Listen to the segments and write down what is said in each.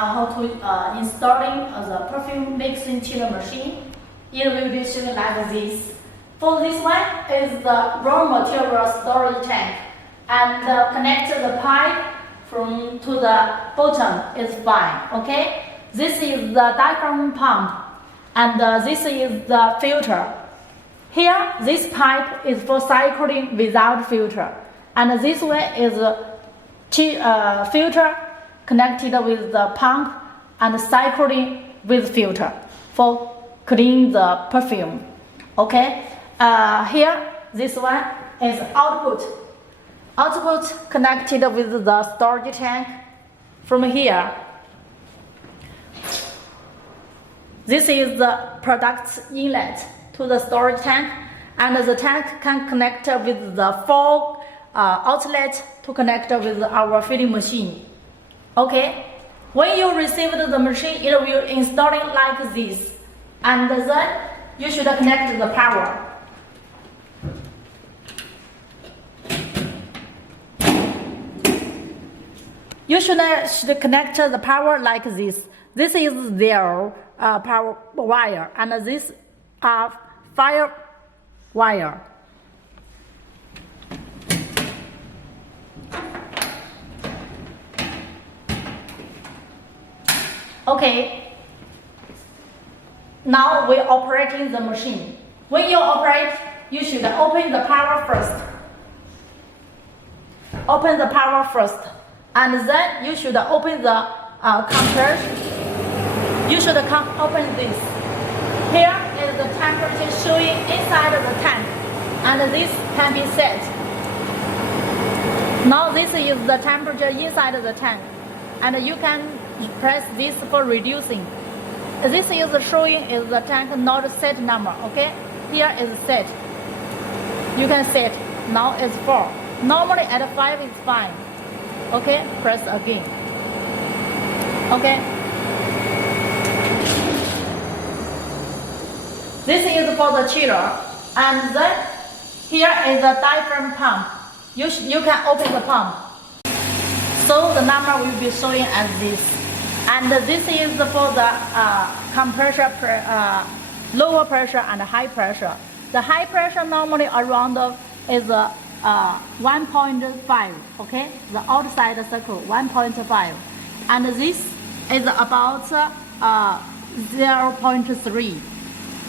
how to installing the perfume mixing chiller machine. It will be shown like this. For this one is the raw material storage tank, and connect the pipe from to the bottom is fine. Okay. This is the diaphragm pump, and this is the filter. Here, this pipe is for cycling without filter, and this one is a filter connected with the pump and cycling with filter for clean the perfume. Okay. Here, this one is output. Output connected with the storage tank. From here, this is the product's inlet to the storage tank, and the tank can connect with the 4 outlet to connect with our filling machine. Okay, when you receive the machine, it will install it like this, and then you should connect the power. You should connect the power like this. This is their power wire, and this are fire wire. Okay. Now we're operating the machine. When you operate, you should open the power first. Open the power first, and then you should open the compressor. You should open this. Here is the temperature showing inside of the tank, and this can be set. Now this is the temperature inside of the tank, and you can press this for reducing. This is showing is the tank not set number. Okay, here is set. You can set. Now it's 4. Normally at 5 is fine. Okay, press again. Okay. This is for the chiller, and then here is the diaphragm pump. You can open the pump, so the number will be showing as this. And this is for the compressor, lower pressure and high pressure. The high pressure normally around is 1.5. Okay, the outside circle 1.5, and this is about 0.3.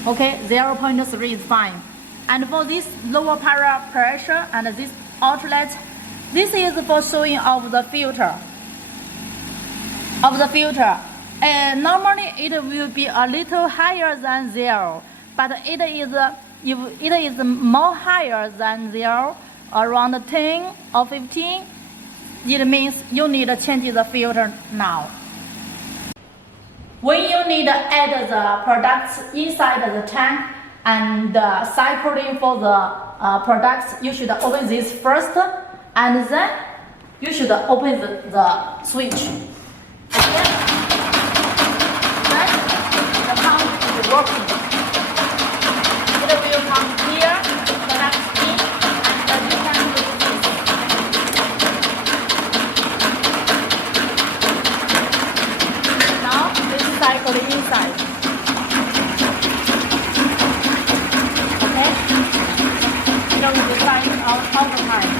Okay, 0.3 is fine. And for this lower pressure and this outlet, this is for showing of the filter. Normally it will be a little higher than 0, but it is more higher than 0, around 10 or 15. It means you need to change the filter now. When you need to add the products inside the tank and cycling for the products, you should open this first, and then you should open the switch. Okay? Then the pump is working. It will come here, connect in, and you can use this. Now this cycle inside. Okay? It will be cycling all the time.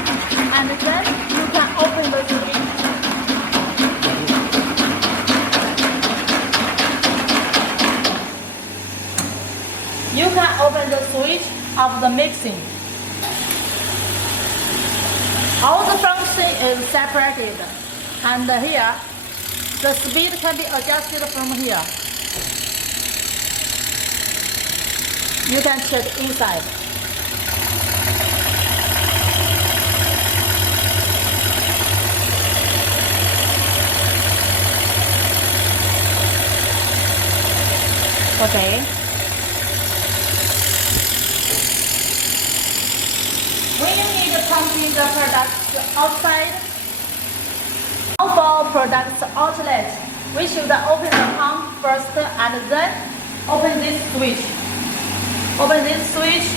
And then you can open the switch. You can open the switch of the mixing. All the function is separated, and here the speed can be adjusted from here. You can check inside. Okay. When you need to pump in the products outside, for products outlet, we should open the pump first and then open this switch. Open this switch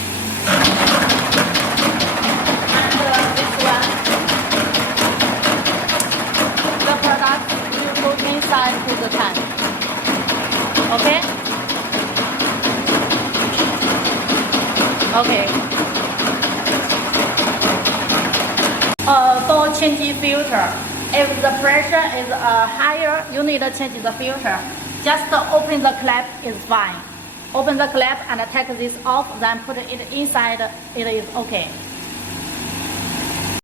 and this one. The product will go inside to the tank. Okay? Okay. For changing filter, if the pressure is higher, you need to change the filter. Just open the clap is fine. Open the clap and take this off, then put it inside, it is okay.